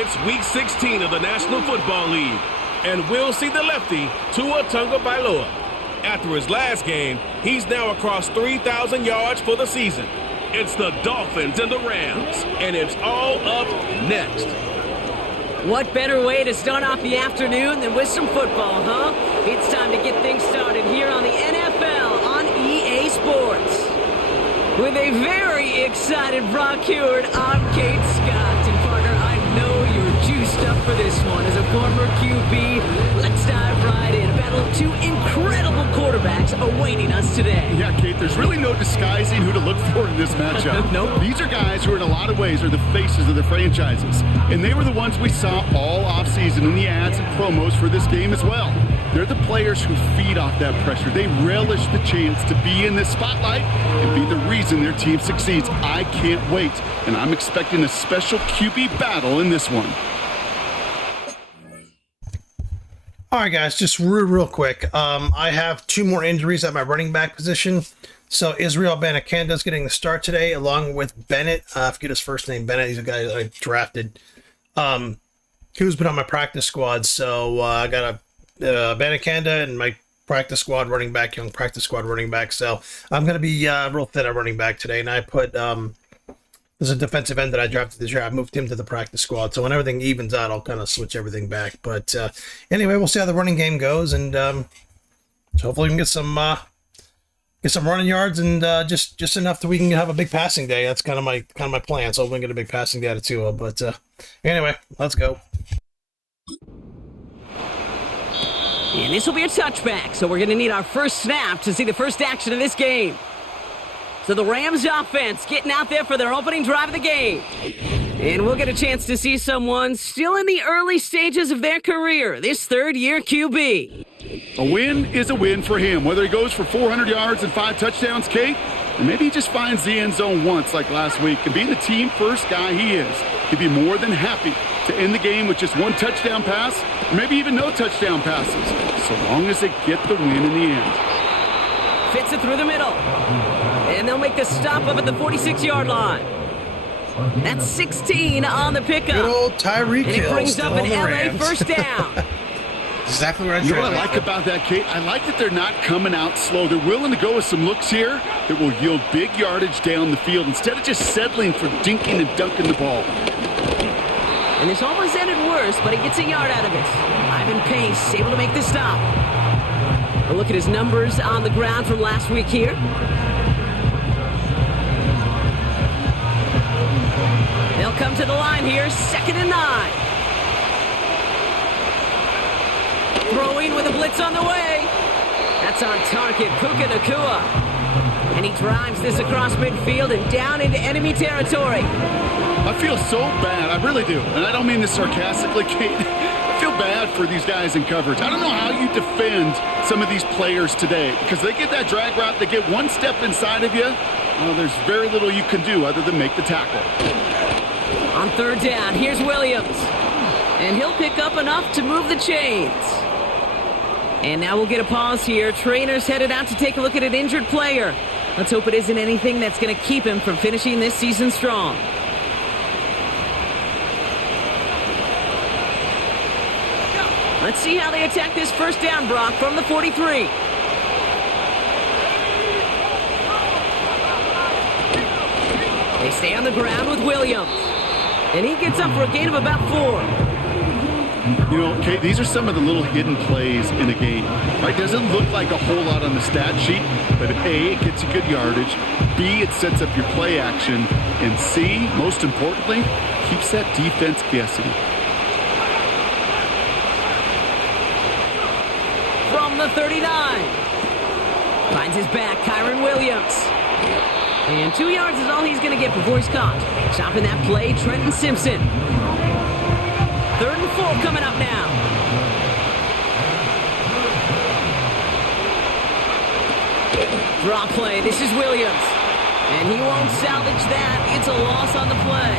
It's Week 16 of the National Football League, and we'll see the lefty, Tua Tagovailoa. After his last game, he's now across 3,000 yards for the season. It's the Dolphins and the Rams, and it's all up next. What better way to start off the afternoon than with some football, huh? It's time to get things started here on the NFL on EA Sports. With a very excited Brock Heward, I'm Kate Scott. And partner, I know you're juiced up for this one. As a former QB, let's dive right in. A battle of two incredible quarterbacks awaiting us today. Yeah, Kate, there's really no disguising who to look for in this matchup. Nope. These are guys who in a lot of ways are the faces of the franchises. And they were the ones we saw all offseason in the ads and promos for this game as well. They're the players who feed off that pressure. They relish the chance to be in this spotlight and be the reason their team succeeds. I can't wait, and I'm expecting a special QB battle in this one. All right, guys, just real quick. I have two more injuries at my running back position. So Israel Abanikanda is getting the start today, along with Bennett. I forget his first name, Bennett. He's a guy I drafted. Who's been on my practice squad. So I got a Abanikanda and my practice squad running back, young practice squad running back. So I'm going to be real thin at running back today. And I put, there's a defensive end that I drafted this year. I moved him to the practice squad. So when everything evens out, I'll kind of switch everything back. But anyway, we'll see how the running game goes. And so hopefully we can get some running yards and just enough that we can have a big passing day. That's kind of my plan. So hopefully we can get a big passing day out of Tua. But anyway, let's go. And this will be a touchback, so we're going to need our first snap to see the first action of this game. So the Rams offense getting out there for their opening drive of the game. And we'll get a chance to see someone still in the early stages of their career, this third-year QB. A win is a win for him, whether he goes for 400 yards and 5 touchdowns, Kate, or maybe he just finds the end zone once like last week. And being the team-first guy he is, he'd be more than happy to end the game with just 1 touchdown pass, or maybe even no touchdown passes, so long as they get the win in the end. Fits it through the middle. And they'll make the stop up at the 46-yard line. That's 16 on the pickup. Good old Tyreek Hill. And it brings up an LA Rams. first down. Exactly what I You know what I like about that, Kate? I like that they're not coming out slow. They're willing to go with some looks here that will yield big yardage down the field instead of just settling for dinking and dunking the ball. And this almost ended worse, but he gets a yard out of it. Ivan Pace able to make the stop. A look at his numbers on the ground from last week here. They'll come to the line here, 2nd and 9. Throwing with a blitz on the way. That's on target, Puka Nacua. And he drives this across midfield and down into enemy territory. I feel so bad, I really do. And I don't mean this sarcastically, Kate. I feel bad for these guys in coverage. I don't know how you defend some of these players today because they get that drag route, they get one step inside of you. Well, there's very little you can do other than make the tackle. On 3rd down, here's Williams. And he'll pick up enough to move the chains. And now we'll get a pause here. Trainers headed out to take a look at an injured player. Let's hope it isn't anything that's going to keep him from finishing this season strong. Let's see how they attack this first down, Brock, from the 43. They stay on the ground with Williams. And he gets up for a gain of about 4. You know, Kate, these are some of the little hidden plays in a game. Right? Doesn't look like a whole lot on the stat sheet, but A, it gets you good yardage. B, it sets up your play action. And C, most importantly, keeps that defense guessing. From the 39. Finds his back, Kyron Williams. And 2 yards is all he's going to get before he's caught. Stopping that play, Trenton Simpson. 3rd and 4 coming up now. Draw play, this is Williams. And he won't salvage that. It's a loss on the play.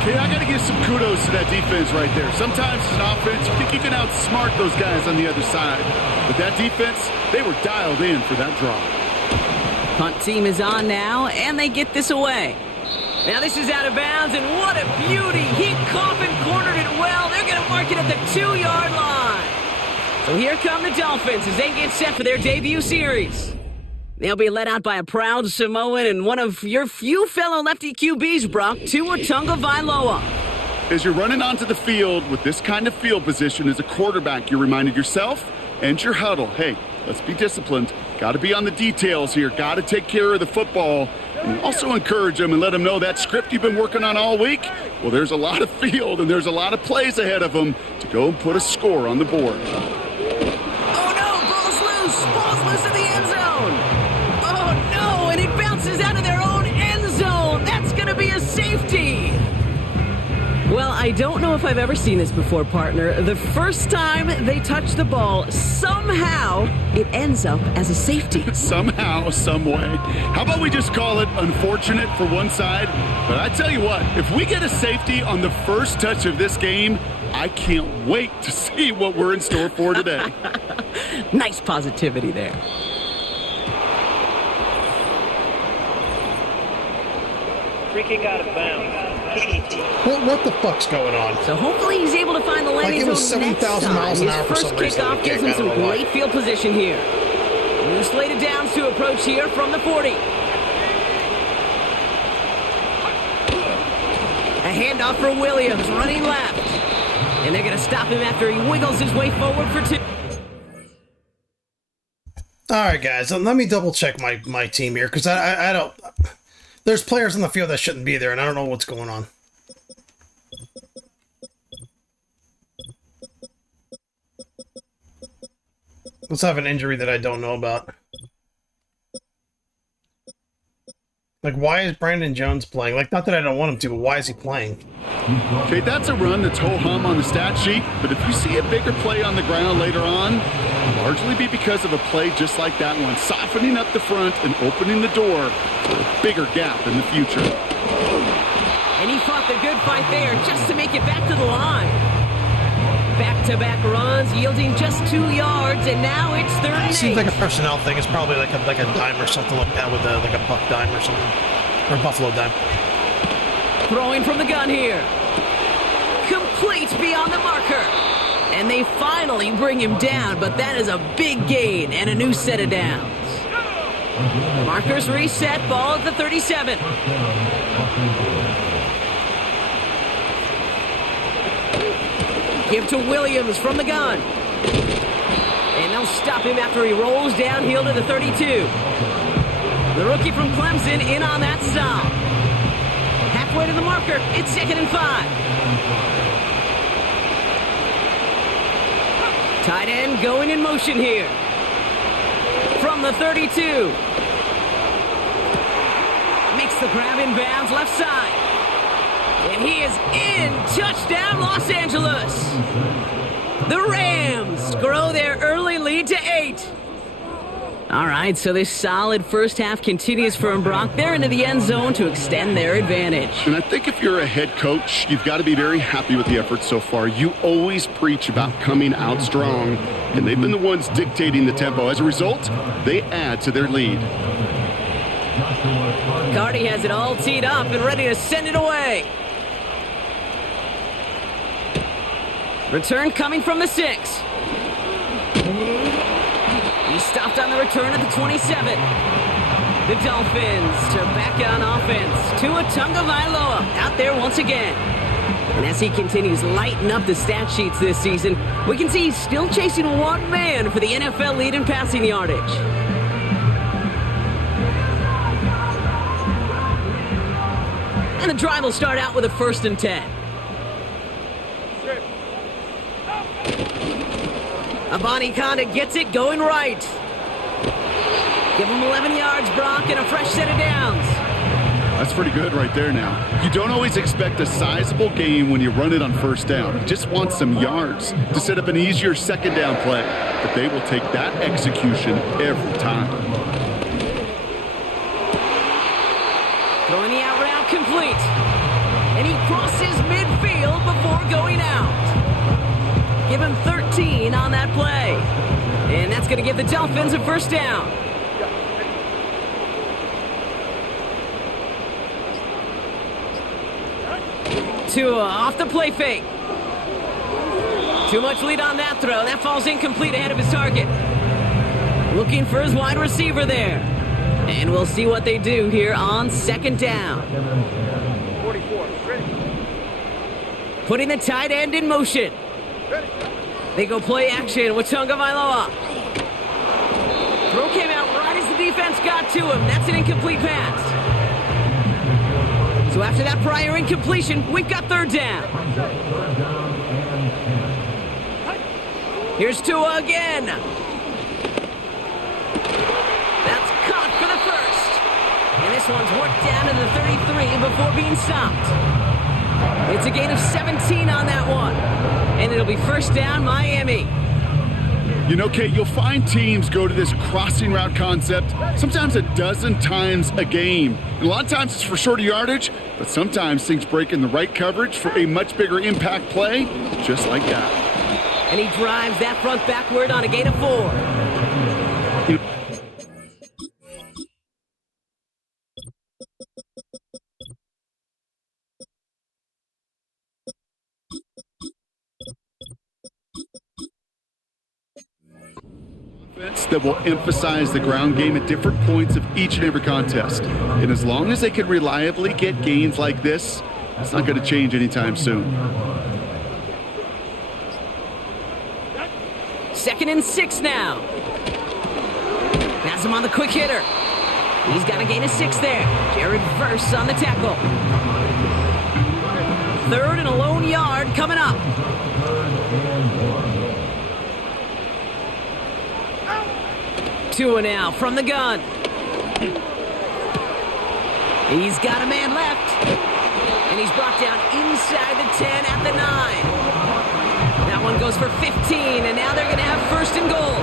Okay, I got to give some kudos to that defense right there. Sometimes as an offense, you think you can outsmart those guys on the other side. But that defense, they were dialed in for that draw. Punt team is on now, and they get this away. Now this is out of bounds, and what a beauty. He coffin cornered it well. They're going to mark it at the 2-yard line. So here come the Dolphins as they get set for their debut series. They'll be led out by a proud Samoan and one of your few fellow lefty QBs, Brock, Tua Tagovailoa. As you're running onto the field with this kind of field position as a quarterback, you're reminded yourself and your huddle, hey, let's be disciplined. Got to be on the details here. Got to take care of the football. And also encourage them and let them know that script you've been working on all week, well, there's a lot of field and there's a lot of plays ahead of them to go and put a score on the board. Oh, no, ball's loose. Ball's loose in the end zone. Oh, no, and it bounces out of their own end zone. That's going to be a safety. Well, I don't know if I've ever seen this before, partner. The first time they touch the ball, somehow it ends up as a safety. Somehow, some way. How about we just call it unfortunate for one side? But I tell you what, if we get a safety on the first touch of this game, I can't wait to see what we're in store for today. Nice positivity there. Free kick out of bounds. What the fuck's going on? So hopefully he's able to find the landing Like it was zone next 70,000 time. miles an hour for His some first reason. kickoff gives him I don't some know why. great field position here. New slated downs to approach here from the 40. A handoff for Williams, running left. And they're going to stop him after he wiggles his way forward for 2. All right, guys, let me double check my team here because I don't. There's players on the field that shouldn't be there, and I don't know what's going on. Let's have an injury that I don't know about. Like, why is Brandon Jones playing? Like, not that I don't want him to, but why is he playing? Okay, that's a run that's ho-hum on the stat sheet, but if you see a bigger play on the ground later on, it'll largely be because of a play just like that one, softening up the front and opening the door for a bigger gap in the future. And he fought the good fight there just to make it back to the line. Back-to-back runs, yielding just 2 yards, and now it's 3rd and 8. Seems like a personnel thing. It's probably like a dime or something like that with like a buck dime or something. Or a buffalo dime. Throwing from the gun here. Complete beyond the marker. And they finally bring him down, but that is a big gain and a new set of downs. Markers reset, ball at the 37. Give to Williams from the gun. And they'll stop him after he rolls downhill to the 32. The rookie from Clemson in on that stop. Halfway to the marker, it's 2nd and 5. Tight end going in motion here. From the 32. Makes the grab in bounds left side. And he is in. Touchdown, Los Angeles. The Rams grow their early lead to 8. All right, so this solid first half continues for Brock. They're into the end zone to extend their advantage. And I think if you're a head coach, you've got to be very happy with the effort so far. You always preach about coming out strong, and they've been the ones dictating the tempo. As a result, they add to their lead. Cardi has it all teed up and ready to send it away. Return coming from the 6. He stopped on the return at the 27. The Dolphins are back on offense. Tua Tagovailoa out there once again. And as he continues lighting up the stat sheets this season, we can see he's still chasing one man for the NFL lead in passing yardage. And the drive will start out with a 1st and 10. Abani Conda gets it going right. Give him 11 yards, Brock, and a fresh set of downs. That's pretty good right there now. You don't always expect a sizable gain when you run it on 1st down. You just want some yards to set up an easier 2nd down play. But they will take that execution every time. Throwing the out route complete. And he crosses midfield before going out. Give him 13 on that play. And that's going to give the Dolphins a 1st down. Tua off the play fake. Too much lead on that throw. That falls incomplete ahead of his target. Looking for his wide receiver there. And we'll see what they do here on second down. 44, ready. Putting the tight end in motion. They go play action with Tonga Vailoa. Throw came out right as the defense got to him. That's an incomplete pass. So after that prior incompletion, we've got third down. Here's Tua again. That's caught for the first. And this one's worked down to the 33 before being stopped. It's a gain of 17 on that one. And it'll be first down, Miami. You know, Kate, you'll find teams go to this crossing route concept sometimes a dozen times a game. And a lot of times it's for shorter yardage, but sometimes things break in the right coverage for a much bigger impact play, just like that. And he drives that front backward on a gain of 4. That will emphasize the ground game at different points of each and every contest. And as long as they can reliably get gains like this, it's not going to change anytime soon. 2nd and 6 now. Has him on the quick hitter. He's got a gain of 6 there. Jared Verse on the tackle. 3rd and a lone yard coming up. Tua now from the gun. He's got a man left. And he's brought down inside the 10 at the 9. That one goes for 15, and now they're going to have 1st and goal.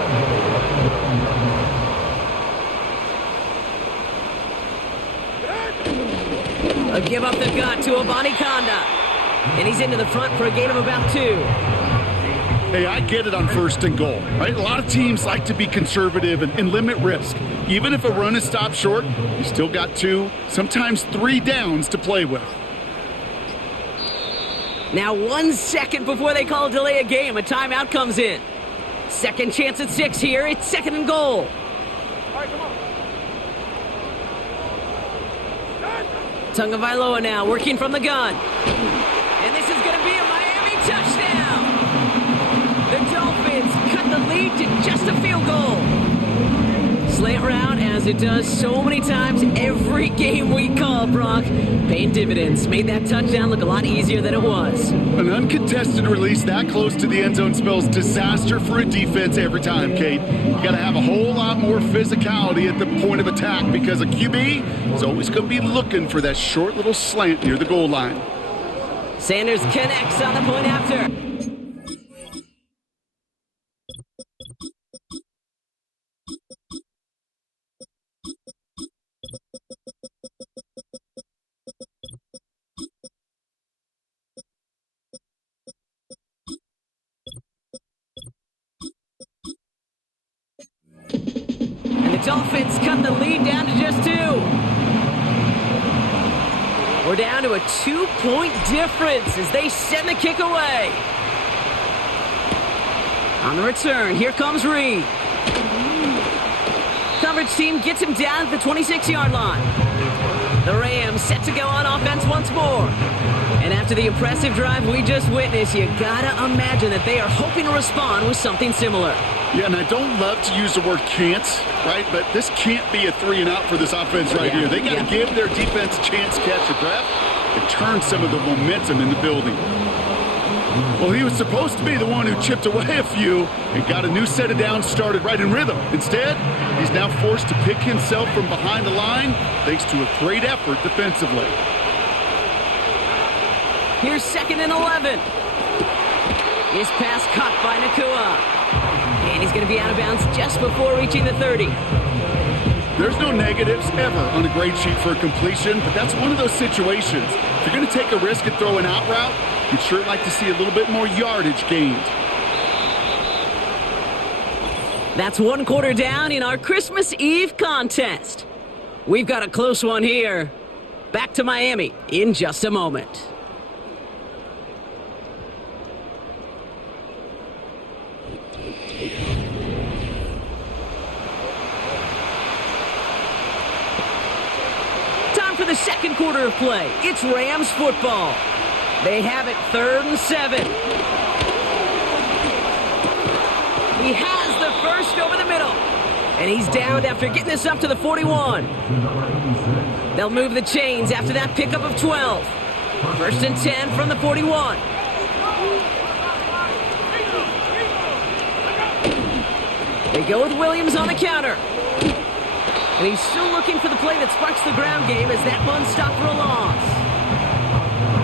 A give up the gut to Abani Kanda. And he's into the front for a gain of about 2. Hey, I get it on 1st and goal, right? A lot of teams like to be conservative and limit risk. Even if a run is stopped short, you still got 2, sometimes 3 downs to play with. Now 1 second before they call delay a game, a timeout comes in. Second chance at 6 here. It's 2nd and goal. All right, come on. Tonga Vailoa now working from the gun. And this is going to be a Miami touchdown. The Dolphins cut the lead to just a field goal. Slant route, as it does so many times every game we call, Brock, paying dividends. Made that touchdown look a lot easier than it was. An uncontested release that close to the end zone spells disaster for a defense every time, Kate. You got to have a whole lot more physicality at the point of attack because a QB is always going to be looking for that short little slant near the goal line. Sanders connects on the point after. And the Dolphins cut the lead down to just 2. We're down to a 2-point difference as they send the kick away. On the return, here comes Reed. Coverage team gets him down at the 26-yard line. The Rams set to go on offense once more. And after the impressive drive we just witnessed, you gotta imagine that they are hoping to respond with something similar. Yeah, and I don't love to use the word can't, right? But this can't be a 3 and out for this offense right here. They got to give their defense a chance to catch a breath and turn some of the momentum in the building. Well, he was supposed to be the one who chipped away a few and got a new set of downs started right in rhythm. Instead, he's now forced to pick himself from behind the line thanks to a great effort defensively. Here's 2nd and 11. His pass caught by Nakua. And he's going to be out of bounds just before reaching the 30. There's no negatives ever on a grade sheet for a completion, but that's one of those situations. If you're going to take a risk and throw an out route, you'd sure like to see a little bit more yardage gained. That's 1 quarter down in our Christmas Eve contest. We've got a close one here. Back to Miami in just a moment. the second quarter of play. It's Rams football. They have it 3rd and 7. He has the first over the middle. And he's downed after getting this up to the 41. They'll move the chains after that pickup of 12. 1st and 10 from the 41. They go with Williams on the counter. And he's still looking for the play that sparks the ground game as that one stopped for a loss.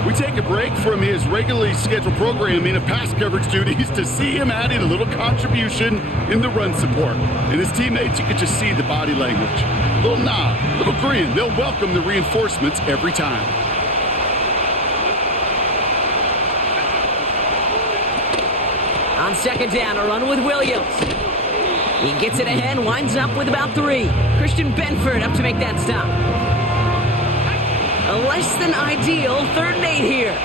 We take a break from his regularly scheduled programming of pass coverage duties to see him adding a little contribution in the run support. And his teammates, you could just see the body language. Little nod, little grin. They'll welcome the reinforcements every time. On 2nd down, a run with Williams. He gets it ahead, winds up with about 3. Christian Benford up to make that stop. A less than ideal 3rd and 8 here.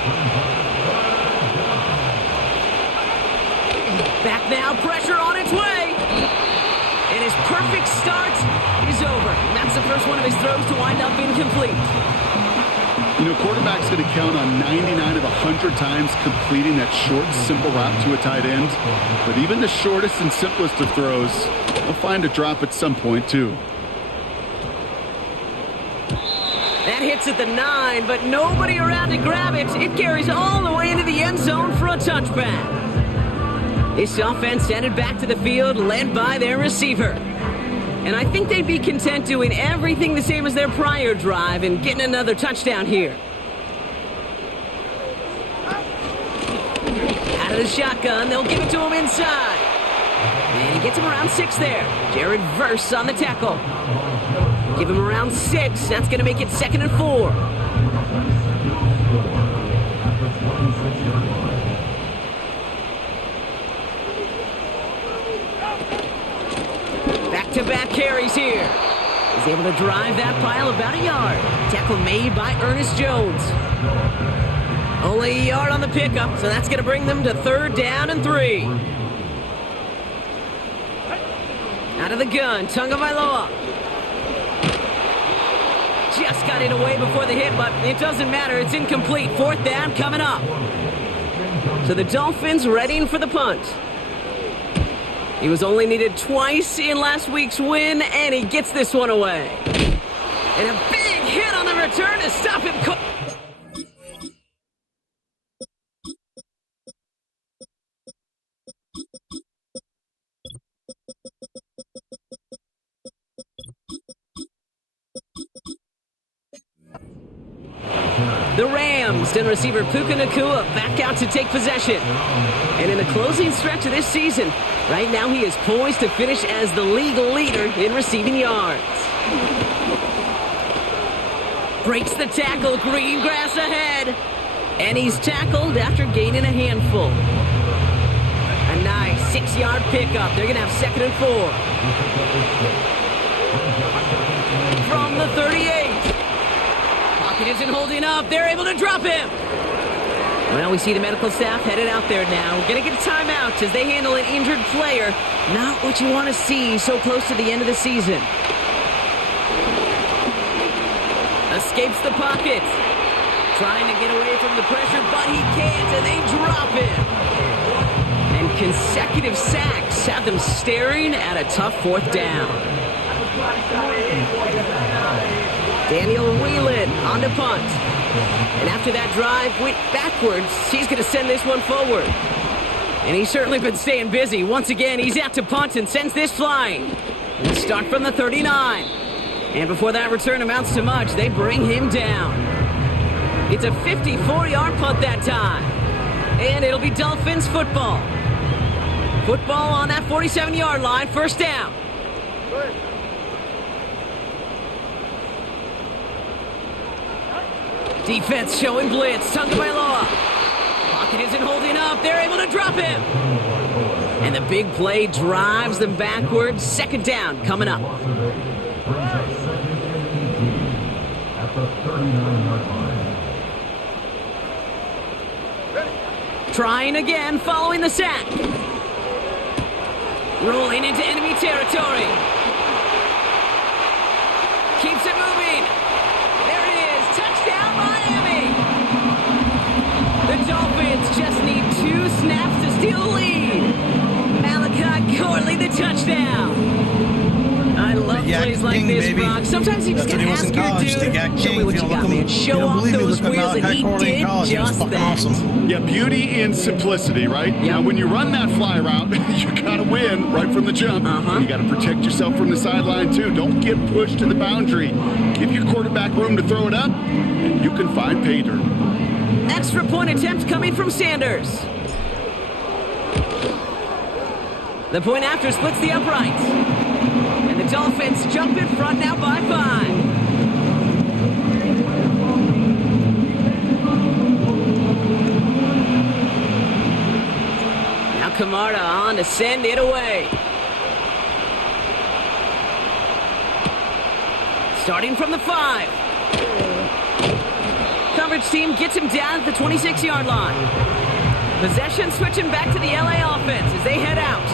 Back now, pressure on its way. And his perfect start is over. And that's the first one of his throws to wind up incomplete. You know, quarterback's going to count on 99 of 100 times completing that short, simple route to a tight end. But even the shortest and simplest of throws, they'll find a drop at some point, too. That hits at the 9, but nobody around to grab it. It carries all the way into the end zone for a touchback. This offense headed back to the field, led by their receiver. And I think they'd be content doing everything the same as their prior drive and getting another touchdown here. Out of the shotgun, they'll give it to him inside. And he gets him around 6 there. Jared Verse on the tackle. Give him around 6. That's going to make it 2nd and 4. Back-to-back carries here. He's able to drive that pile about a yard. Tackle made by Ernest Jones. Only a yard on the pickup, so that's going to bring them to 3rd down and 3. Out of the gun, Tagovailoa. Just got it away before the hit, but it doesn't matter. It's incomplete. 4th down coming up. So the Dolphins readying for the punt. He was only needed twice in last week's win, and he gets this one away. And a big hit on the return to stop him. The Rams and receiver Puka Nacua back out to take possession. And in the closing stretch of this season, right now he is poised to finish as the league leader in receiving yards. Breaks the tackle, green grass ahead. And he's tackled after gaining a handful. A nice 6-yard pickup. They're going to have 2nd and 4. From the 38. Pocket isn't holding up. They're able to drop him. Well, we see the medical staff headed out there now. We're going to get a timeout as they handle an injured player. Not what you want to see so close to the end of the season. Escapes the pocket. Trying to get away from the pressure, but he can't, and they drop him. And consecutive sacks have them staring at a tough 4th down. Daniel Whelan on the punt. And after that drive went backwards, he's going to send this one forward. And he's certainly been staying busy. Once again, he's out to punt and sends this flying. And start from the 39. And before that return amounts to much, they bring him down. It's a 54-yard punt that time. And it'll be Dolphins football. Football on that 47-yard line, 1st down. Defense showing blitz. Tagovailoa. Pocket isn't holding up. They're able to drop him. And the big play drives them backwards. 2nd down coming up. Trying again following the sack. Rolling into enemy territory. Keeps it moving. There it is. just need 2 snaps to steal the lead. Malachi Corley, the touchdown. I love plays like this, Brock. Sometimes you just gotta ask your dude, show me what you got, man. Show off those wheels, and he did just that. Awesome. Yeah, beauty in simplicity, right? Yep. Now, when you run that fly route, you gotta win right from the jump. You gotta protect yourself from the sideline, too. Don't get pushed to the boundary. Give your quarterback room to throw it up, and you can find pay dirt. Extra point attempt coming from Sanders. The point after splits the uprights. And the Dolphins jump in front now by 5. Now Camarda on to send it away. Starting from the 5. Coverage team gets him down at the 26-yard line. Possession switching back to the LA offense as they head out.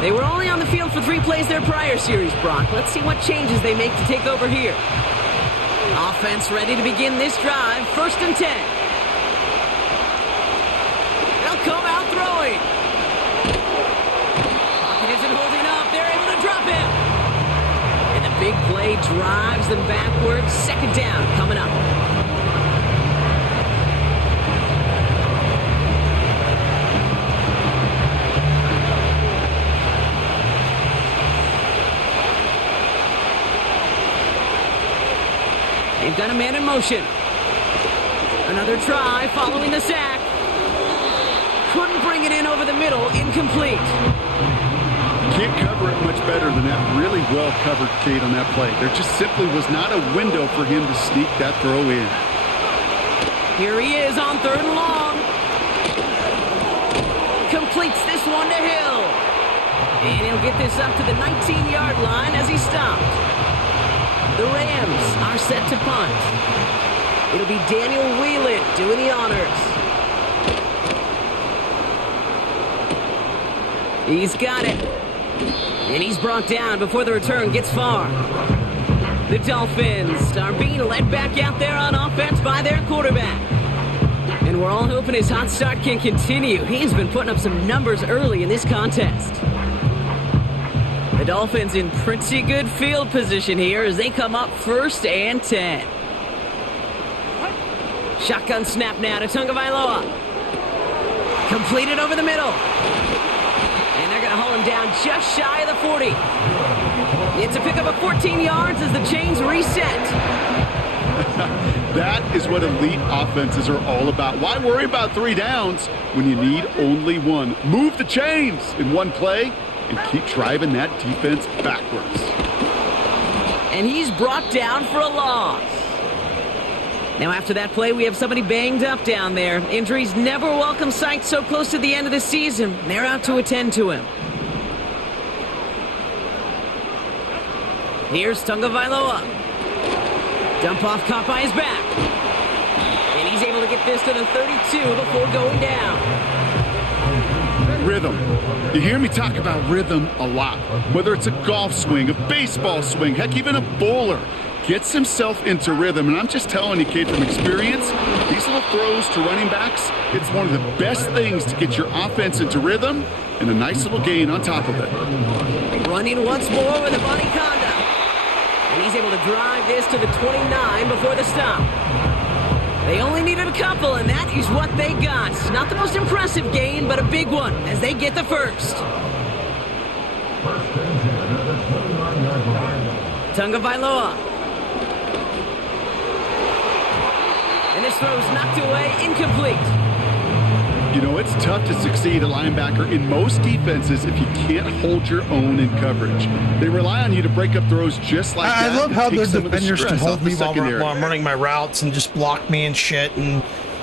They were only on the field for 3 plays their prior series, Brock. Let's see what changes they make to take over here. Offense ready to begin this drive. 1st and 10. They'll come out throwing. Pocket isn't holding up. They're able to drop him. And the big play drives them backwards. 2nd down coming up. They've got a man in motion. Another try following the sack. Couldn't bring it in over the middle. Incomplete. Can't cover it much better than that. Really well covered, Kate, on that play. There just simply was not a window for him to sneak that throw in. Here he is on 3rd and long. Completes this one to Hill. And he'll get this up to the 19-yard line as he stopped. The Rams are set to punt. It'll be Daniel Whelan doing the honors. He's got it. And he's brought down before the return gets far. The Dolphins are being led back out there on offense by their quarterback. And we're all hoping his hot start can continue. He's been putting up some numbers early in this contest. The Dolphins in pretty good field position here as they come up 1st and 10. Shotgun snap now to Tagovailoa. Completed over the middle. And they're going to haul him down just shy of the 40. It's a pickup of 14 yards as the chains reset. That is what elite offenses are all about. Why worry about 3 downs when you need only 1? Move the chains in one play and keep driving that defense backwards. And he's brought down for a loss. Now after that play, we have somebody banged up down there. Injuries never a welcome sight so close to the end of the season. They're out to attend to him. Here's Tagovailoa. Dump off caught by his back. And he's able to get this to the 32 before going down. Rhythm. You hear me talk about rhythm a lot. Whether it's a golf swing, a baseball swing, heck, even a bowler gets himself into rhythm. And I'm just telling you, kid, from experience, these little throws to running backs, it's one of the best things to get your offense into rhythm and a nice little gain on top of it. Running once more with a Bonnie Conda. And he's able to drive this to the 29 before the stop. They only needed a couple, and that is what they got. Not the most impressive gain, but a big one as they get the first. Tagovailoa. And this throw's knocked away, incomplete. You know, it's tough to succeed at linebacker in most defenses if you can't hold your own in coverage. They rely on you to break up throws just like that. I love how the some of the defenders can stress hold off me the while secondary. I'm running my routes and just block me and shit, and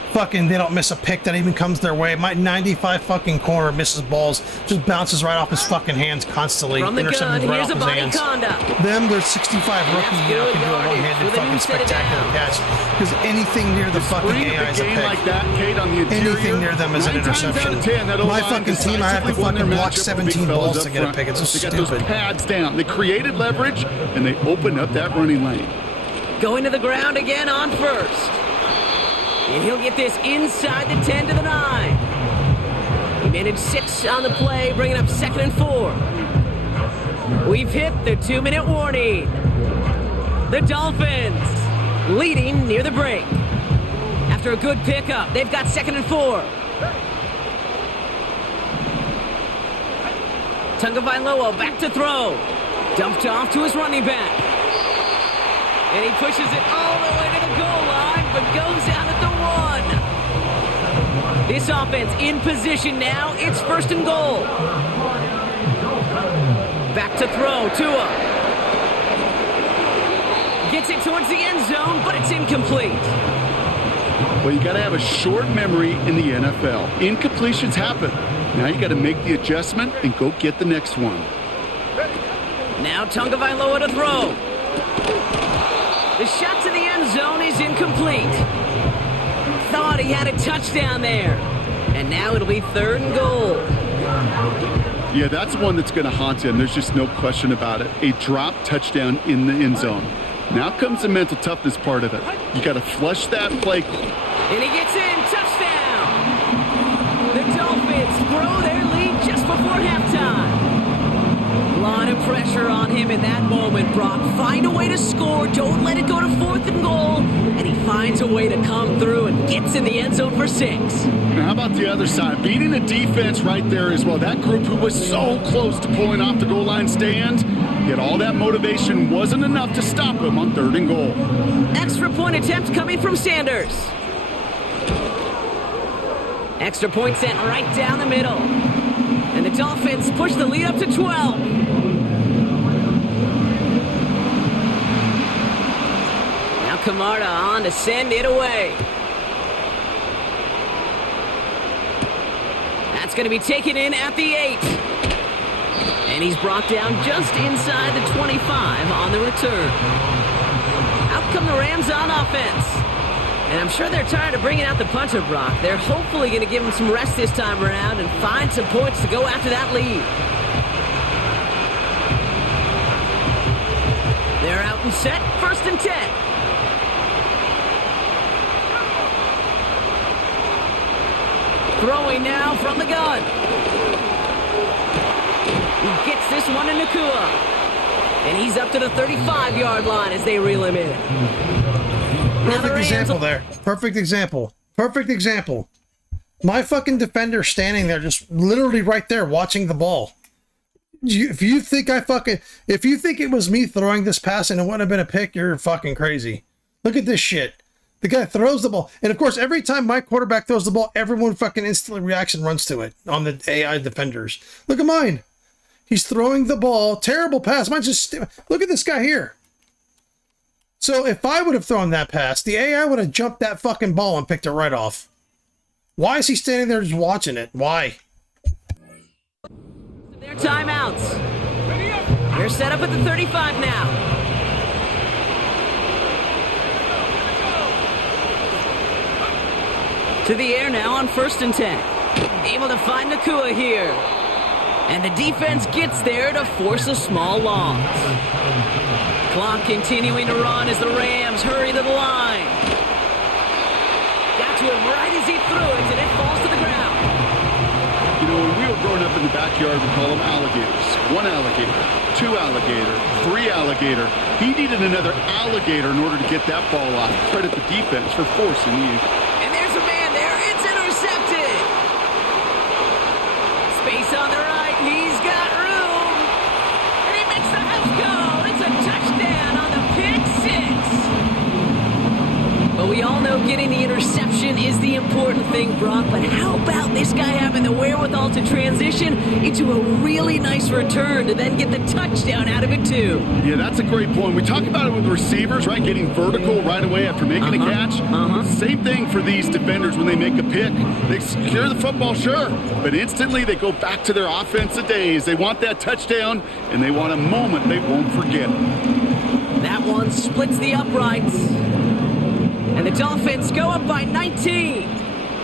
fucking they don't miss a pick that even comes their way. My 95 fucking corner misses balls, just bounces right off his fucking hands constantly. From the gun, here's a Bonnie Conda. Them, they're 65 rookie, you know, can do a one-handed fucking spectacular catch. Because anything near the fucking AI is a pick. Like that, Kate, on the interior, anything near them is an interception. My fucking team, I have to fucking block 17 balls to get a pick. It's just stupid. They got those pads down. They created leverage, and they opened up that running lane. Going to the ground again on 1st. And he'll get this inside the 10 to the 9. He managed 6 on the play, bringing up 2nd and 4. We've hit the 2-minute warning. The Dolphins leading near the break. After a good pickup, they've got 2nd and 4. Tagovailoa back to throw. Dumped off to his running back. And he pushes it all the way to the goal line, but goes out at the 1. This offense in position now. It's 1st and goal. Back to throw. Tua gets it towards the end zone, but it's incomplete. Well, you got to have a short memory in the NFL. Incompletions happen. Now you got to make the adjustment and go get the next one. Now Tagovailoa to throw. The shot to the end zone is incomplete. Thought he had a touchdown there. And now it'll be 3rd and goal. Yeah, that's one that's going to haunt him. There's just no question about it. A drop touchdown in the end zone. Now comes the mental toughness part of it. You got to flush that play. And he gets in. Touchdown. The Dolphins grow their lead just before halftime. A lot of pressure on him in that moment, Brock. Find a way to score. Don't let it go to 4th and goal. And he finds a way to come through and gets in the end zone for 6. Now, how about the other side? Beating the defense right there as well. That group who was so close to pulling off the goal line stand, yet all that motivation wasn't enough to stop him on 3rd and goal. Extra point attempt coming from Sanders. Extra point sent right down the middle. And the Dolphins push the lead up to 12. Now Camarda on to send it away. That's going to be taken in at the 8. And he's brought down just inside the 25 on the return. Out come the Rams on offense. And I'm sure they're tired of bringing out the punter, Brock. They're hopefully going to give him some rest this time around and find some points to go after that lead. They're out and set, 1st and 10. Throwing now from the gun. He gets this one to Nakua. And he's up to the 35-yard line as they reel him in. Perfect example there. Perfect example. Perfect example. My fucking defender standing there, just literally right there watching the ball. If you think it was me throwing this pass and it wouldn't have been a pick, you're fucking crazy. Look at this shit. The guy throws the ball. And of course, every time my quarterback throws the ball, everyone fucking instantly reacts and runs to it on the AI defenders. Look at mine. He's throwing the ball. Terrible pass. Mine's just... Look at this guy here. So if I would have thrown that pass, the AI would have jumped that fucking ball and picked it right off. Why is he standing there just watching it? Why? Their timeouts. They're set up at the 35 now. To the air now on 1st and 10. Able to find Nakua here. And the defense gets there to force a small loss. Clock continuing to run as the Rams hurry to the line. Got to him right as he threw it, and it falls to the ground. You know, when we were growing up in the backyard, we call them alligators. 1 alligator, 2 alligator, 3 alligator. He needed another alligator in order to get that ball off. Credit the defense for forcing you. And there's a man there. It's intercepted. Space on the right. He's got room. And he makes the house go. It's a touchdown on the pick 6. But we all know getting the interception is the important thing, Brock. But how about this guy having the wherewithal to transition into a really nice return to then get the touchdown out of it, too? Yeah, that's a great point. We talk about it with receivers, right? Getting vertical right away after making a catch. Same thing for these defenders when they make a pick. They secure the football, sure, but instantly they go back to their offensive days. They want that touchdown, and they want a moment they won't forget. That one splits the uprights. And the Dolphins go up by 19.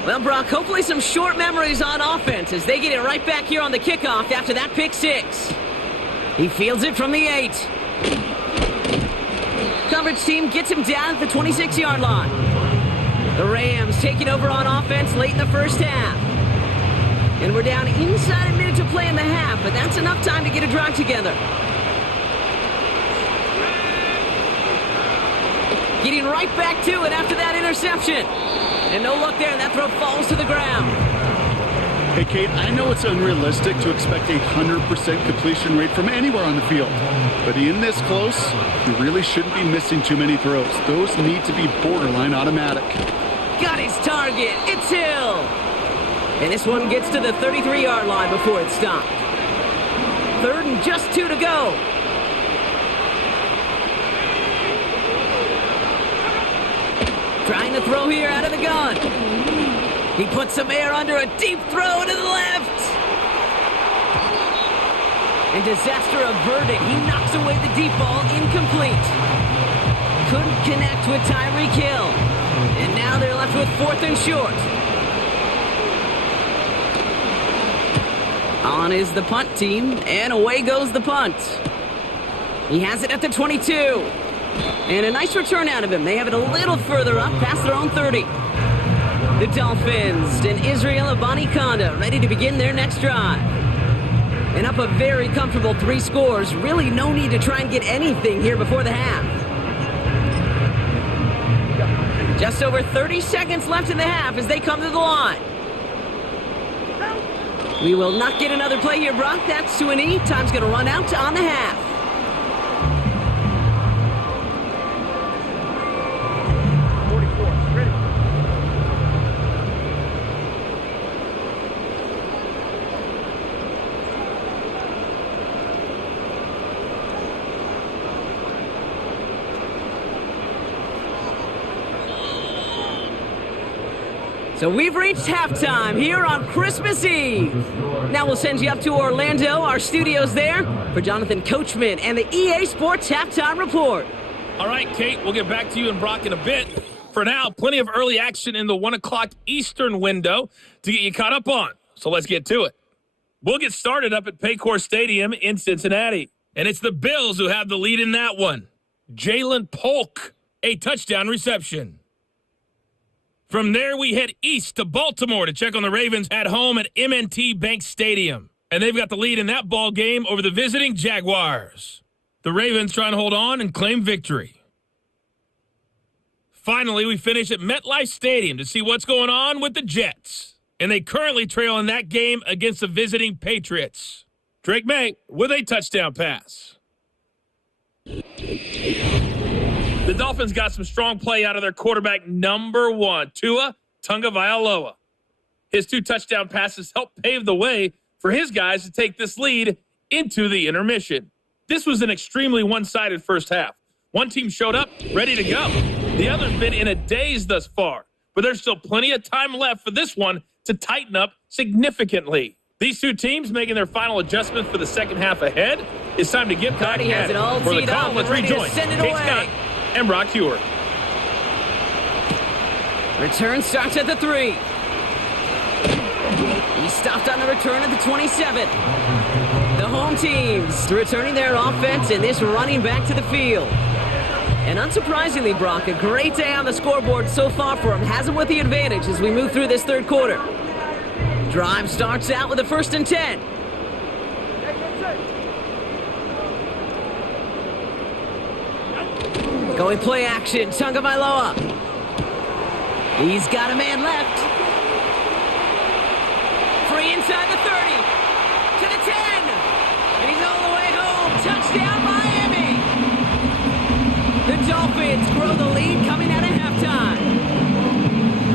Well, Brock, hopefully some short memories on offense as they get it right back here on the kickoff after that pick 6. He fields it from the 8. Coverage team gets him down at the 26-yard line. The Rams taking over on offense late in the first half. And we're down inside a minute to play in the half, but that's enough time to get a drive together. Getting right back to it after that interception. And no luck there, and that throw falls to the ground. Hey, Kate, I know it's unrealistic to expect a 100% completion rate from anywhere on the field. But in this close, you really shouldn't be missing too many throws. Those need to be borderline automatic. Got his target. It's Hill. And this one gets to the 33-yard line before it's stopped. 3rd and just 2 to go. Trying to throw here out of the gun. He puts some air under a deep throw to the left. And disaster averted. He knocks away the deep ball, incomplete. Couldn't connect with Tyreek Hill. And now they're left with 4th and short. On is the punt team, and away goes the punt. He has it at the 22. And a nice return out of him. They have it a little further up, past their own 30. The Dolphins and Israel Abanikanda ready to begin their next drive. And up a very comfortable 3 scores. Really no need to try and get anything here before the half. Just over 30 seconds left in the half as they come to the line. We will not get another play here, Brock. That's to an E. Time's going to run out on the half. So we've reached halftime here on Christmas Eve. Now we'll send you up to Orlando, our studios there, for Jonathan Coachman and the EA Sports Halftime Report. All right, Kate, we'll get back to you and Brock in a bit. For now, plenty of early action in the 1 o'clock Eastern window to get you caught up on. So let's get to it. We'll get started up at Paycor Stadium in Cincinnati. And it's the Bills who have the lead in that one. Jalen Polk, a touchdown reception. From there, we head east to Baltimore to check on the Ravens at home at M&T Bank Stadium. And they've got the lead in that ball game over the visiting Jaguars. The Ravens trying to hold on and claim victory. Finally, we finish at MetLife Stadium to see what's going on with the Jets. And they currently trail in that game against the visiting Patriots. Drake May with a touchdown pass. The Dolphins got some strong play out of their quarterback, number 1, Tua Tagovailoa. His 2 touchdown passes helped pave the way for his guys to take this lead into the intermission. This was an extremely one-sided first half. One team showed up, ready to go. The other's been in a daze thus far, but there's still plenty of time left for this one to tighten up significantly. These 2 teams making their final adjustment for the second half ahead. It's time to get back has it all for the teed call. up Let's and ready to rejoin send it Kate away. Scott and Brock Hewer. Return starts at the 3. He stopped on the return at the 27. The home teams returning their offense and this running back to the field. And unsurprisingly, Brock, a great day on the scoreboard so far for him. Has him with the advantage as we move through this third quarter. Drive starts out with a 1st and 10. Going play action, Tagovailoa. He's got a man left. Free inside the 30. To the 10. And he's all the way home. Touchdown, Miami. The Dolphins grow the lead coming out of halftime.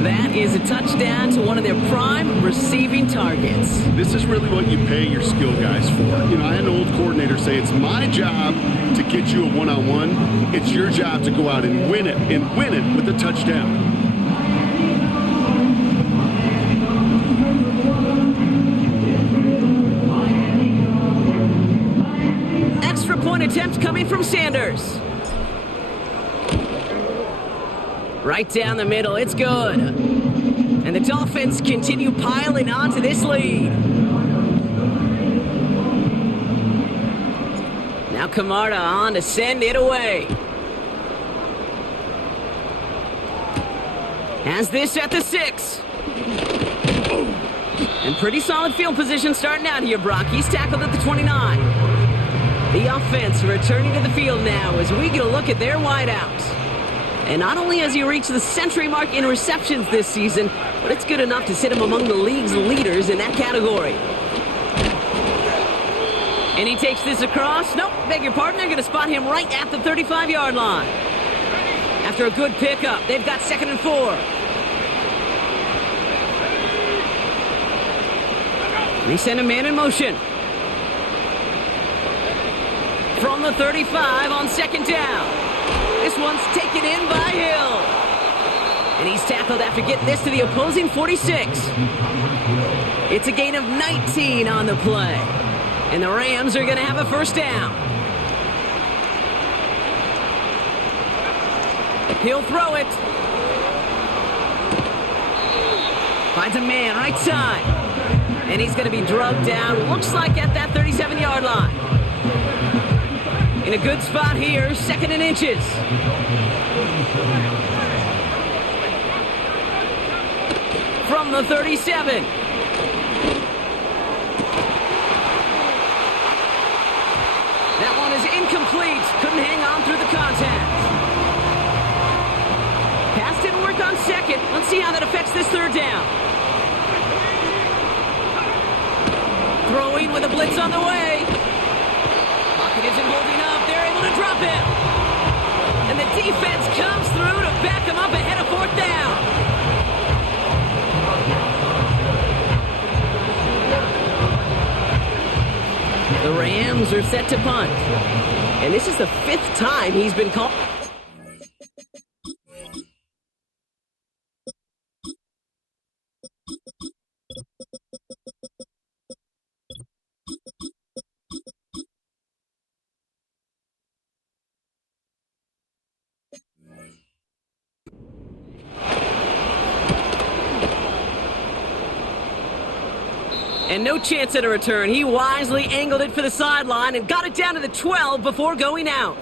That is a touchdown to one of their prime receiving targets. This is really what you pay your skill guys for. You know, I had an old coordinator say, it's my job to get you a one-on-one. It's your job to go out and win it with a touchdown. Extra point attempt coming from Sanders. Right down the middle, it's good. And the Dolphins continue piling on to this lead. Now Camarda on to send it away. Has this at the 6. And pretty solid field position starting out here, Brock. He's tackled at the 29. The offense returning to the field now as we get a look at their wideouts. And not only has he reached the century mark in receptions this season, but it's good enough to sit him among the league's leaders in that category. And he takes this across. Nope, beg your pardon. They're going to spot him right at the 35-yard line. After a good pickup, they've got 2nd and 4. They send a man in motion. From the 35 on 2nd down. This one's taken in by Hill. And he's tackled after getting this to the opposing 46. It's a gain of 19 on the play. And the Rams are going to have a 1st down. He'll throw it. Finds a man right side. And he's going to be drugged down, looks like at that 37-yard line. In a good spot here, 2nd and inches. From the 37. That one is incomplete. Couldn't hang on through the contact. Pass didn't work on 2nd. Let's see how that affects this 3rd down. Throwing with a blitz on the way. Pocket isn't holding up. They're able to drop him. And the defense comes through to back him up ahead of 4th down. The Rams are set to punt. And this is the 5th time he's been called. And no chance at a return. He wisely angled it for the sideline and got it down to the 12 before going out.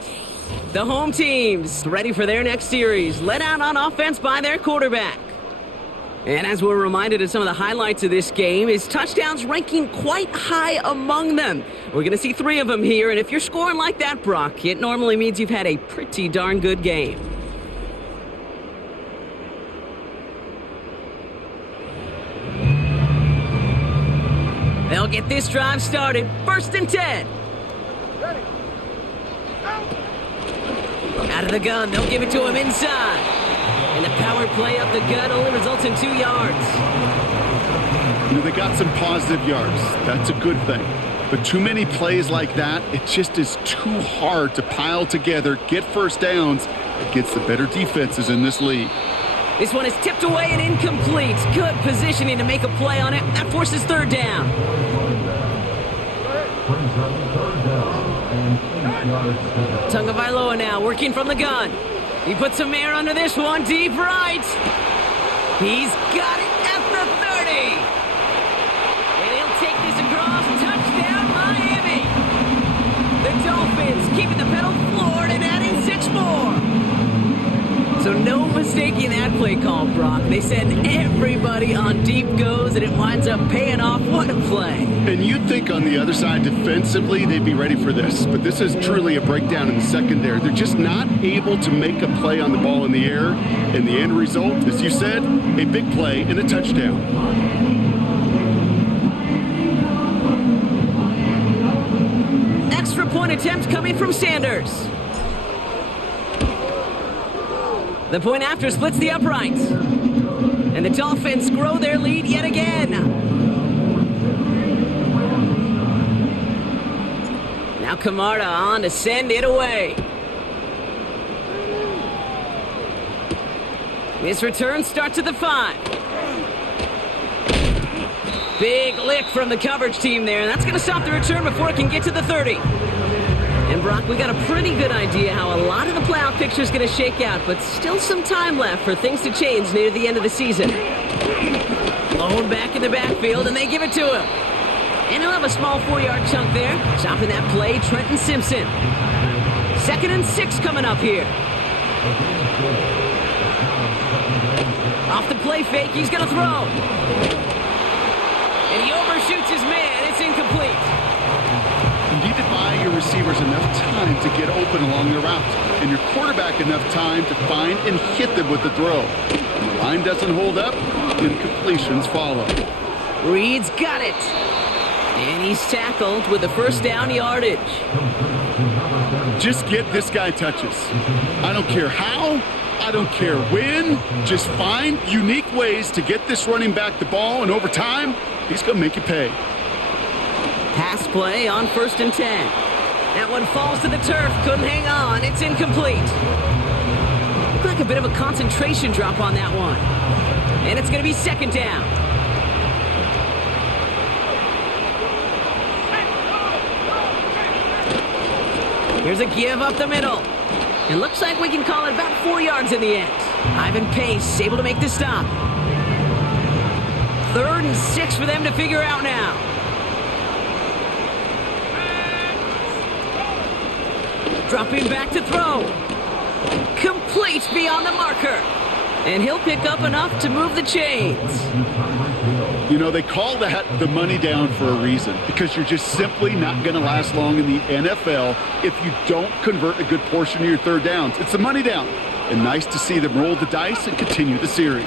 The home teams ready for their next series, led out on offense by their quarterback. And as we're reminded of some of the highlights of this game, his touchdowns ranking quite high among them. We're going to see 3 of them here, and if you're scoring like that, Brock, it normally means you've had a pretty darn good game. They'll get this drive started. 1st and 10. Ready. Out of the gun, they'll give it to him inside. And the power play up the gut only results in 2 yards. You know, they got some positive yards. That's a good thing. But too many plays like that, it just is too hard to pile together, get 1st downs against the better defenses in this league. This one is tipped away and incomplete. Good positioning to make a play on it. That forces 3rd down. Tagovailoa now working from the gun. He puts some air under this one, deep right. He's got it at the 30. And he'll take this across. Touchdown, Miami. The Dolphins keeping the pedal floored and adding 6 more. So no mistaking that play call, Brock. They send everybody on deep goes, and it winds up paying off. What a play. And you'd think on the other side, defensively, they'd be ready for this. But this is truly a breakdown in the secondary. They're just not able to make a play on the ball in the air. And the end result, as you said, a big play and a touchdown. Extra point attempt coming from Sanders. The point after splits the uprights. And the Dolphins grow their lead yet again. Now Camarda on to send it away. This return starts at the 5. Big lick from the coverage team there. And that's going to stop the return before it can get to the 30. And Brock, we got a pretty good idea how a lot of the playoff picture is going to shake out, but still some time left for things to change near the end of the season. Blown back in the backfield, and they give it to him. And he'll have a small 4-yard chunk there. Stopping that play, Trenton Simpson. 2nd and 6 coming up here. Off the play fake, he's going to throw. And he overshoots his man. It's incomplete. You need to buy your receivers enough time to get open along their route, and your quarterback enough time to find and hit them with the throw. When the line doesn't hold up, incompletions follow. Reed's got it. And he's tackled with the first down yardage. Just get this guy touches. I don't care how, I don't care when. Just find unique ways to get this running back the ball, and over time, he's going to make you pay. Pass play on 1st and 10. That one falls to the turf. Couldn't hang on. It's incomplete. Looked like a bit of a concentration drop on that one. And it's going to be 2nd down. Here's a give up the middle. It looks like we can call it about 4 yards in the end. Ivan Pace able to make the stop. 3rd and 6 for them to figure out now. Dropping back to throw. Complete beyond the marker. And he'll pick up enough to move the chains. You know, they call that the money down for a reason, because you're just simply not going to last long in the NFL if you don't convert a good portion of your 3rd downs. It's the money down. And nice to see them roll the dice and continue the series.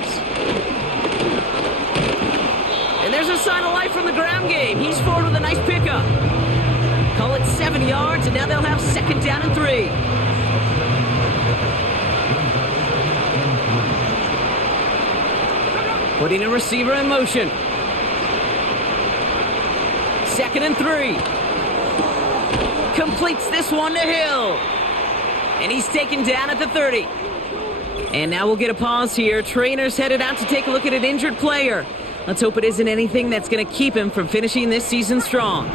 And there's a sign of life from the ground game. He's forward with a nice pickup. Call it 7 yards, and now they'll have 2nd down and 3. Putting a receiver in motion. 2nd and 3. Completes this one to Hill. And he's taken down at the 30. And now we'll get a pause here. Trainer's headed out to take a look at an injured player. Let's hope it isn't anything that's going to keep him from finishing this season strong.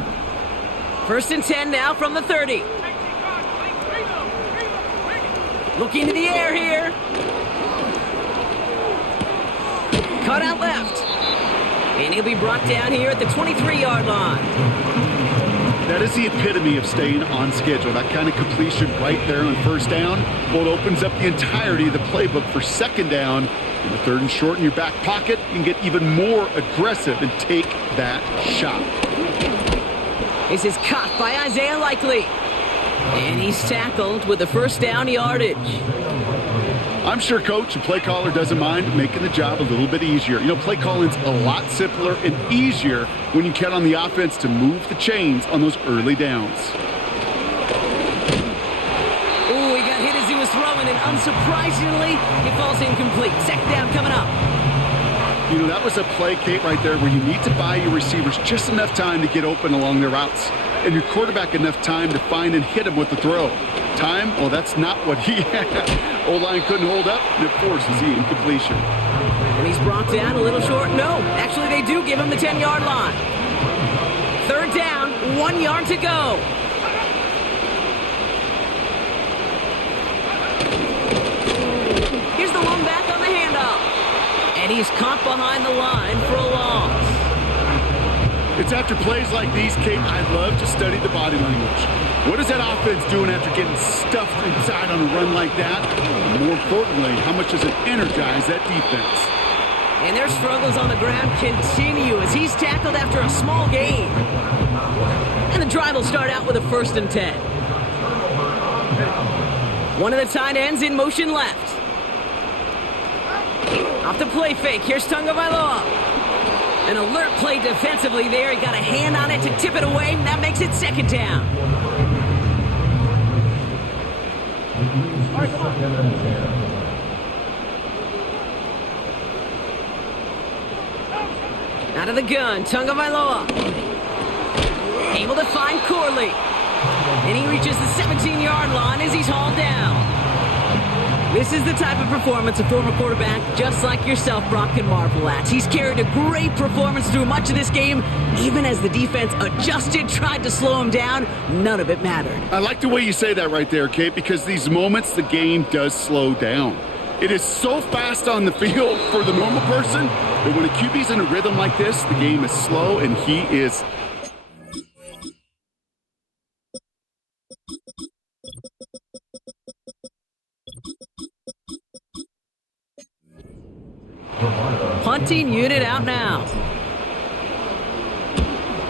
1st and 10 now from the 30. Looking to the air here. Cut out left. And he'll be brought down here at the 23-yard line. That is the epitome of staying on schedule. That kind of completion right there on 1st down. Well, it opens up the entirety of the playbook for 2nd down. In the 3rd and short in your back pocket, you can get even more aggressive and take that shot. This is caught by Isaiah Likely. And he's tackled with the 1st down yardage. I'm sure coach and play caller doesn't mind making the job a little bit easier. You know, play calling's a lot simpler and easier when you count on the offense to move the chains on those early downs. Ooh, he got hit as he was throwing, and unsurprisingly, he falls incomplete. 2nd down coming up. You know, that was a play, Kate, right there where you need to buy your receivers just enough time to get open along their routes, and your quarterback enough time to find and hit him with the throw. Time? Well, that's not what he had. O-line couldn't hold up, and it forces the incompletion. And he's brought down a little short. No, actually they do give him the 10-yard line. 3rd down, 1 yard to go. Here's the one back on the handoff. And he's caught behind the line for a loss. It's after plays like these, Kate, I love to study the body language. What is that offense doing after getting stuffed inside on a run like that? And more importantly, how much does it energize that defense? And their struggles on the ground continue as he's tackled after a small gain. And the drive will start out with a 1st and 10. One of the tight ends in motion left. Off the play fake, here's Tagovailoa. An alert play defensively there. He got a hand on it to tip it away, and that makes it 2nd down. Out of the gun, Tagovailoa. Able to find Corley. And he reaches the 17-yard line as he's hauled down. This is the type of performance a former quarterback just like yourself, Brock, can marvel at. He's carried a great performance through much of this game. Even as the defense adjusted, tried to slow him down, none of it mattered. I like the way you say that right there, Kate, because these moments the game does slow down. It is so fast on the field for the normal person that when a QB's in a rhythm like this, the game is slow and he is. punting unit out now.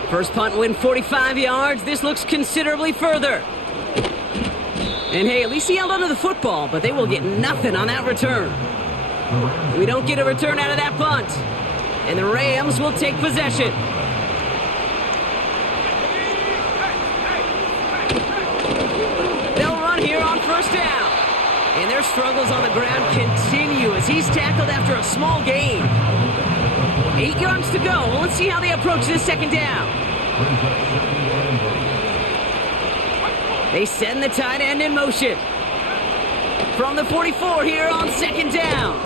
First punt win 45 yards. This looks considerably further. And hey, at least he held onto the football, but they will get nothing on that return. We don't get a return out of that punt. And the Rams will take possession. They'll run here on first down. And their struggles on the ground continue as he's tackled after a small gain. 8 yards to go. Well, let's see how they approach this second down. They send the tight end in motion. From the 44 here on second down.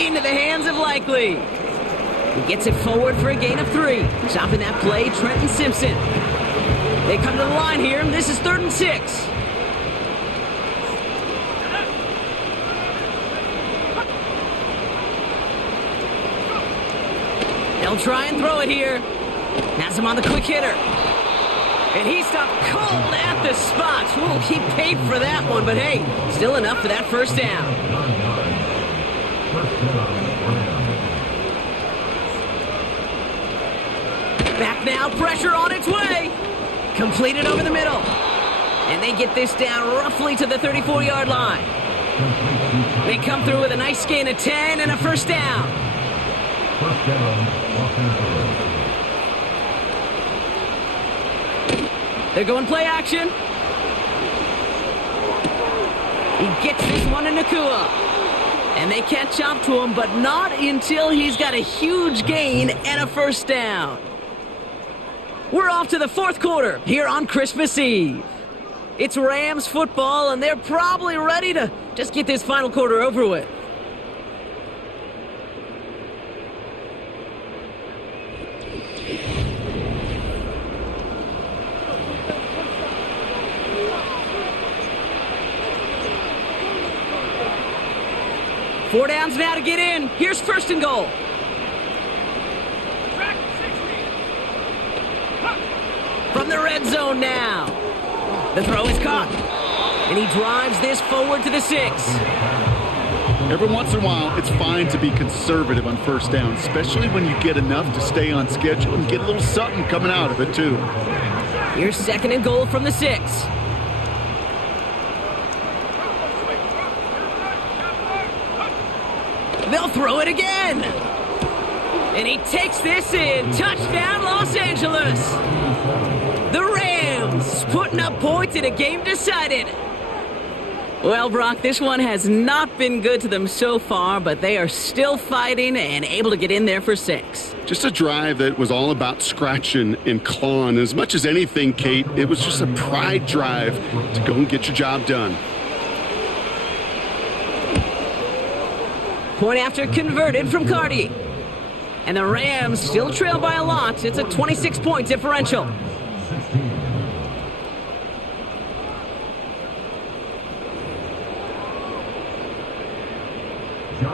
Into the hands of Likely. He gets it forward for a gain of 3. Stopping that play, Trenton Simpson. They come to the line here, and this is 3rd and 6. They'll try and throw it here. Has him on the quick hitter. And he stopped cold at the spot. Ooh, he paid for that one, but hey, still enough for that first down. Back now, pressure on its way. Completed over the middle. And they get this down roughly to the 34-yard line. They come through with a nice gain of 10 and a first down. They're going play action. He gets this one to Nakua. And they catch up to him, but not until he's got a huge gain and a first down. We're off to the 4th quarter here on Christmas Eve. It's Rams football, and they're probably ready to just get this final quarter over with. Four downs now to get in. Here's 1st and goal. From the red zone now. The throw is caught. And he drives this forward to the 6. Every once in a while, it's fine to be conservative on first down, especially when you get enough to stay on schedule and get a little something coming out of it, too. Here's 2nd and goal from the 6. They'll throw it again. And he takes this in. Touchdown, Los Angeles. The Rams putting up points in a game decided. Well, Brock, this one has not been good to them so far, but they are still fighting and able to get in there for 6. Just a drive that was all about scratching and clawing. As much as anything, Kate, it was just a pride drive to go and get your job done. Point after converted from Cardi. And the Rams still trail by a lot. It's a 26-point differential.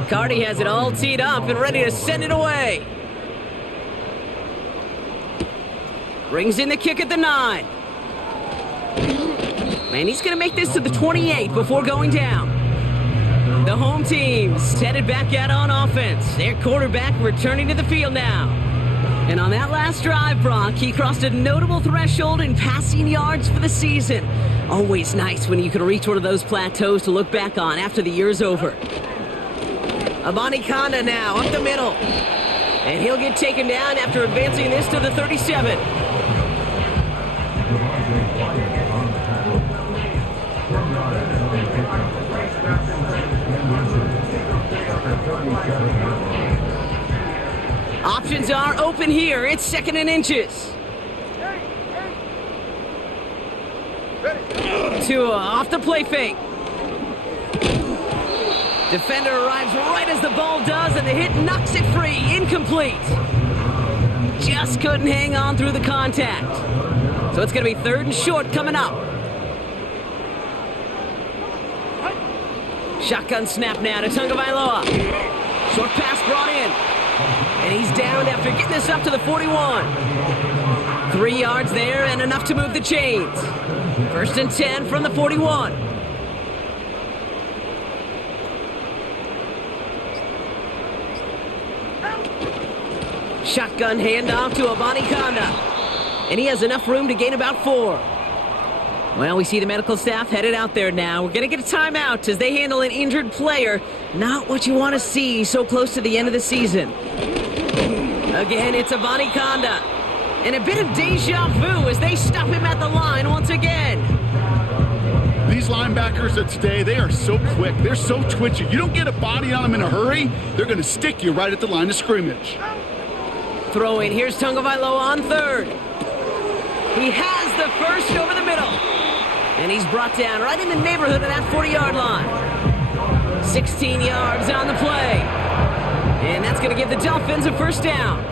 Cardi has it all teed up and ready to send it away. Brings in the kick at the 9. And he's going to make this to the 28 before going down. The home team's headed back out on offense. Their quarterback returning to the field now. And on that last drive, Brock, he crossed a notable threshold in passing yards for the season. Always nice when you can reach one of those plateaus to look back on after the year's over. Abani Kanda now up the middle. And he'll get taken down after advancing this to the 37. Options are open here. It's 2nd and inches. Tua off the play fake. Defender arrives right as the ball does, and the hit knocks it free. Incomplete. Just couldn't hang on through the contact. So it's going to be 3rd and short coming up. Shotgun snap now to Tunga Vailoa. Short pass brought in. And he's down after getting this up to the 41. 3 yards there and enough to move the chains. 1st and 10 from the 41. Shotgun handoff to Abanikanda. And he has enough room to gain about 4. Well, we see the medical staff headed out there now. We're going to get a timeout as they handle an injured player. Not what you want to see so close to the end of the season. Again, it's Abanikanda. And a bit of deja vu as they stop him at the line once again. These linebackers of today, they are so quick. They're so twitchy. You don't get a body on them in a hurry, they're going to stick you right at the line of scrimmage. Throw in. Here's Tagovailoa on 3rd. He has the first over the middle. And he's brought down right in the neighborhood of that 40-yard line. 16 yards on the play. And that's going to give the Dolphins a first down.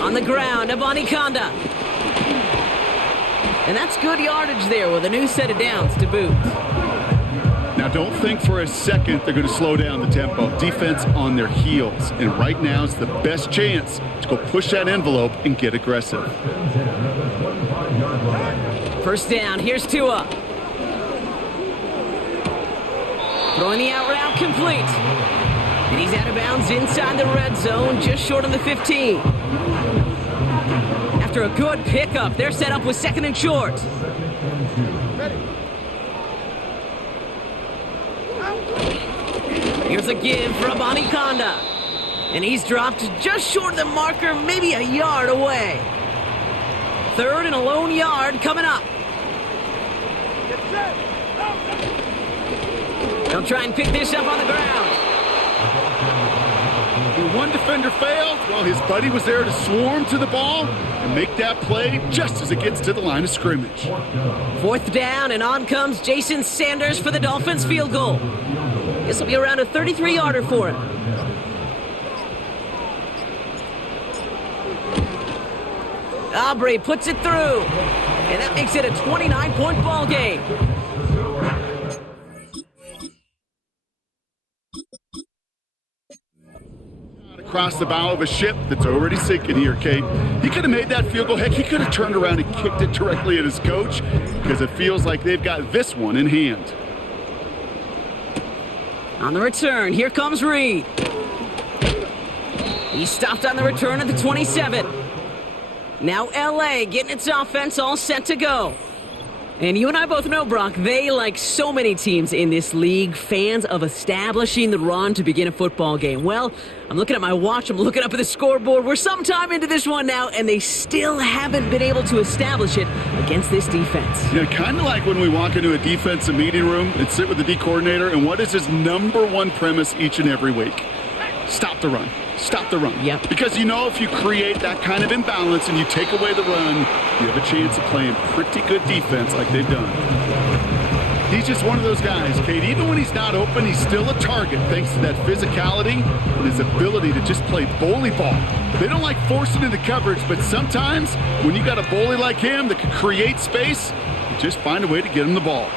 On the ground, Abanikanda. And that's good yardage there with a new set of downs to boot. Now, don't think for a second they're going to slow down the tempo. Defense on their heels. And right now is the best chance to go push that envelope and get aggressive. First down. Here's Tua. Throwing the out route complete. And he's out of bounds inside the red zone, just short of the 15. After a good pickup, they're set up with 2nd and short. Here's a give for Abanikanda. And he's dropped just short of the marker, maybe a yard away. 3rd and a lone yard coming up. They'll try and pick this up on the ground. When one defender failed, well, his buddy was there to swarm to the ball and make that play just as it gets to the line of scrimmage. 4th down, and on comes Jason Sanders for the Dolphins field goal. This will be around a 33-yarder for him. Aubrey puts it through, and that makes it a 29-point ball game. Across the bow of a ship that's already sinking here, Kate. He could have made that field goal. Heck, he could have turned around and kicked it directly at his coach because it feels like they've got this one in hand. On the return, here comes Reed. He stopped on the return at the 27. Now LA getting its offense all set to go. And you and I both know, Brock, they, like so many teams in this league, fans of establishing the run to begin a football game. Well, I'm looking at my watch, I'm looking up at the scoreboard. We're sometime into this one now, and they still haven't been able to establish it against this defense. Yeah, kind of like when we walk into a defensive meeting room and sit with the D coordinator, and what is his number one premise each and every week? Stop the run. Stop the run. Yep. Because you know if you create that kind of imbalance and you take away the run, you have a chance of playing pretty good defense like they've done. He's just one of those guys, Kate. Even when he's not open, he's still a target thanks to that physicality and his ability to just play bully ball. They don't like forcing into coverage, but sometimes when you got a bully like him that can create space, you just find a way to get him the ball.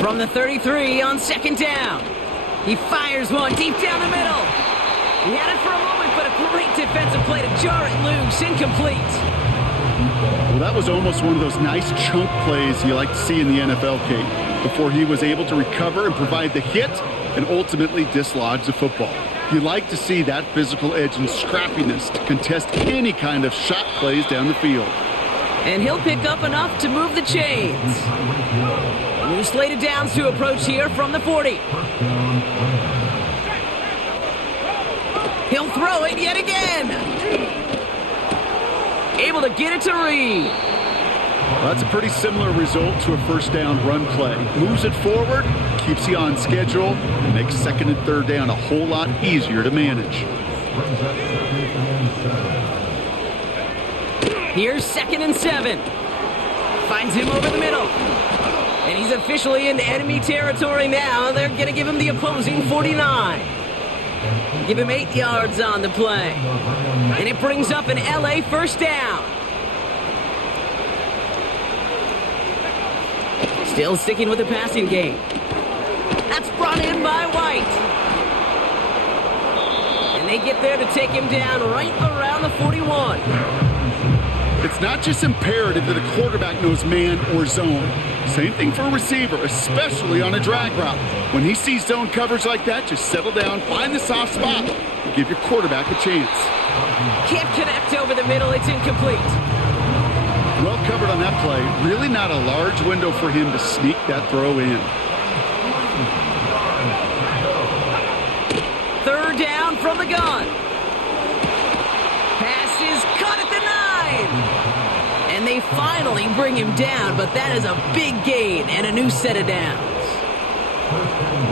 From the 33 on 2nd down. He fires one deep down the middle. He had it for a moment, but a great defensive play to jar it loose. Incomplete. Well, that was almost one of those nice chunk plays you like to see in the NFL, Kate, before he was able to recover and provide the hit and ultimately dislodge the football. You like to see that physical edge and scrappiness to contest any kind of shot plays down the field. And he'll pick up enough to move the chains. New slated downs to approach here from the 40. He'll throw it yet again. Able to get it to Reed. Well, that's a pretty similar result to a first down run play. Moves it forward, keeps you on schedule, and makes 2nd and 3rd down a whole lot easier to manage. Here's 2nd and 7. Finds him over the middle. And he's officially in enemy territory now. They're going to give him the opposing 49. Give him 8 yards on the play. And it brings up an LA first down. Still sticking with the passing game. That's brought in by White. And they get there to take him down right around the 41. It's not just imperative that a quarterback knows man or zone. Same thing for a receiver, especially on a drag route. When he sees zone coverage like that, just settle down, find the soft spot, and give your quarterback a chance. Can't connect over the middle. It's incomplete. Well covered on that play. Really not a large window for him to sneak that throw in. Third down from the gun. Pass is caught at the 9. And they finally bring him down, but that is a big gain and a new set of downs.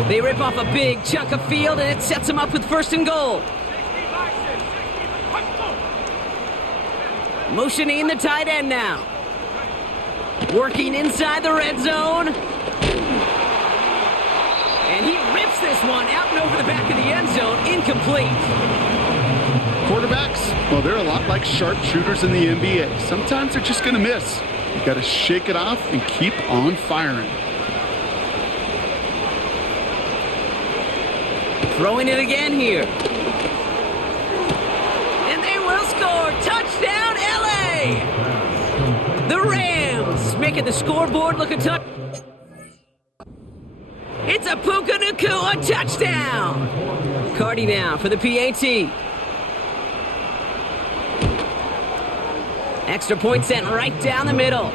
They rip off a big chunk of field, and it sets them up with first and goal. Motioning the tight end now. Working inside the red zone. And he rips this one out and over the back of the end zone. Incomplete. Quarterbacks, well, they're a lot like sharpshooters in the NBA. Sometimes they're just going to miss. You got to shake it off and keep on firing. Throwing it again here. And they will score. Touchdown, LA! The Rams making the scoreboard look a touch. It's a Puka Nacua touchdown. Cardi now for the PAT. Extra point sent right down the middle.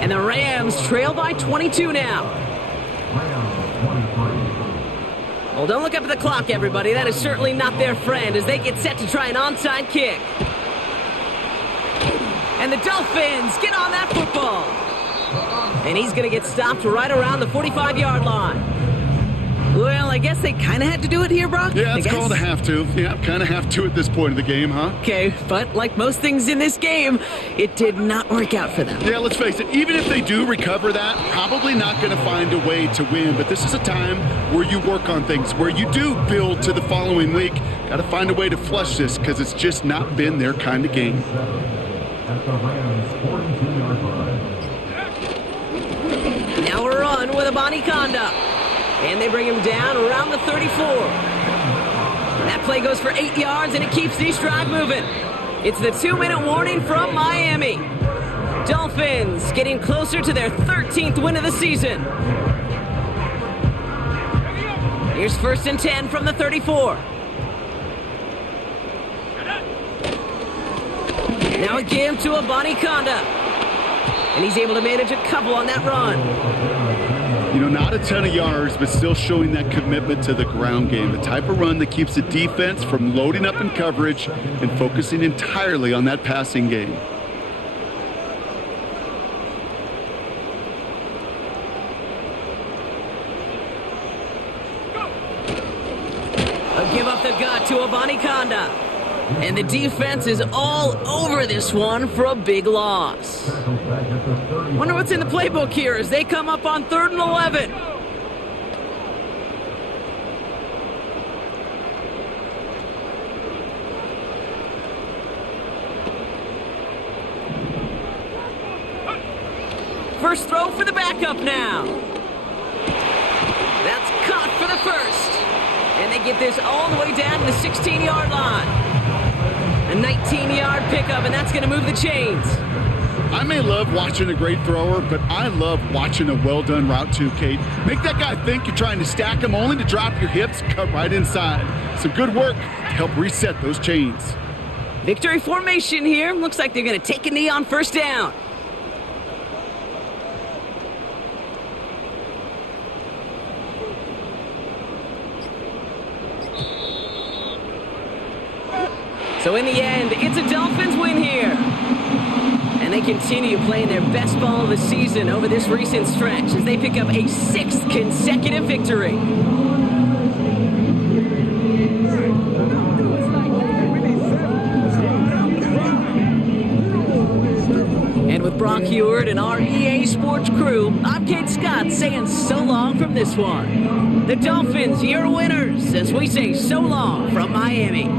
And the Rams trail by 22 now. Well, don't look up at the clock, everybody. That is certainly not their friend as they get set to try an onside kick. And the Dolphins get on that football. And he's going to get stopped right around the 45-yard line. Well, I guess they kind of had to do it here, Brock? Yeah, it's called a have to. Yeah, kind of have to at this point of the game, huh? Okay, but like most things in this game, it did not work out for them. Yeah, let's face it, even if they do recover that, probably not going to find a way to win. But this is a time where you work on things, where you do build to the following week. Got to find a way to flush this because it's just not been their kind of game. Now a run with a Conda. And they bring him down around the 34. That play goes for 8 yards, and it keeps this drive moving. It's the 2-minute warning from Miami. Dolphins getting closer to their 13th win of the season. Here's 1st and 10 from the 34. Now a give to a Conda. And he's able to manage a couple on that run. You know, not a ton of yards, but still showing that commitment to the ground game. The type of run that keeps the defense from loading up in coverage and focusing entirely on that passing game. A give up the gut to a Conda. And the defense is all over this one for a big loss. Wonder what's in the playbook here as they come up on 3rd and 11. First throw for the backup now. That's caught for the first. And they get this all the way down to the 16-yard line. A 19-yard pickup, and that's going to move the chains. I may love watching a great thrower, but I love watching a well-done route too, Kate. Make that guy think you're trying to stack him only to drop your hips, cut right inside. Some good work to help reset those chains. Victory formation here. Looks like they're going to take a knee on 1st down. So in the end, it's a Dolphins win here. And they continue playing their best ball of the season over this recent stretch as they pick up a 6th consecutive victory. And with Brock Heward and our EA Sports crew, I'm Kate Scott saying so long from this one. The Dolphins, your winners, as we say so long from Miami.